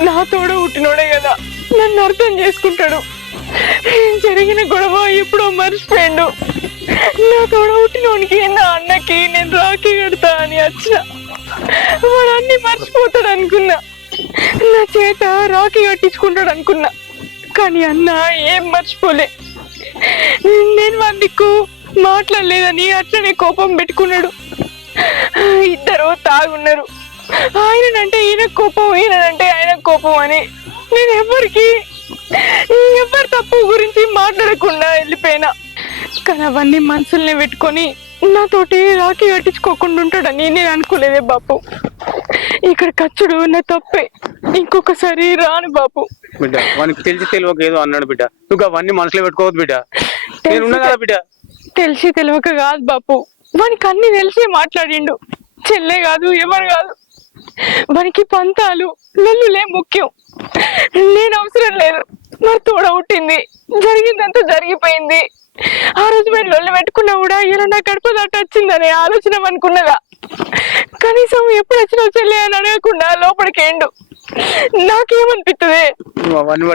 నా తోడ పుట్టినోడే కదా. నన్ను అర్థం చేసుకుంటాడు. జరిగిన గొడవ ఎప్పుడో మర్చిపోయిండు. నా తోడ పుట్టినోనికి నా అన్నకి నేను రాఖీ కడతా అని వచ్చిన వాడు అన్ని మర్చిపోతాడు అనుకున్నా. నా చేత రాఖీ కట్టించుకుంటాడు అనుకున్నా. కానీ అన్న ఏం మర్చిపోలే. నేను వాళ్ళకు మాట్లాడలేదని అట్లనే కోపం పెట్టుకున్నాడు. ఇద్దరు తాగున్నారు. ఆయనంటే ఈయన కోపం ఈయనంటే ఆయన కోపం అని నేను ఎవరికి ఎవరి తప్పు గురించి మాట్లాడకుండా వెళ్ళిపోయినా. కానీ అవన్నీ మనసుల్ని పెట్టుకొని నాతోటి రాఖీ కట్టించుకోకుండా ఉంటాడని నేను అనుకోలేదే బాపు. ఇక్కడ ఖర్చుడు నా తప్పే. ఇంకొకసారి రాను బాపు. బిడ్డ వానికి తెలిసి తెలియక ఏదో అన్నాడు బిడ్డ. నువ్వు అవన్నీ మనసులో పెట్టుకోవద్దు బిడ్డ. నేను ఉన్నా కదా బిడ్డ. తెలిసి తెలియక కాదు బాపు. వానికి అన్ని తెలిసి మాట్లాడిండు. చెల్లే కాదు ఎవరు కాదు. మనకి పంతాలు లొల్లులే ముఖ్యం. నేను అవసరం లేదు. మరి తోడ పుట్టింది. జరిగిందంతా జరిగిపోయింది. ఆ రోజు మేము లొల్లు పెట్టుకున్నా కూడా ఇలా నా కడుపు దాటి వచ్చిందనే ఆలోచన అనుకున్నదా కనీసం ఎప్పుడు వచ్చినా చెల్లె అని అడగకుండా లోపలికి ఏండు నాకేమనిపిస్తుంది అవన్నీ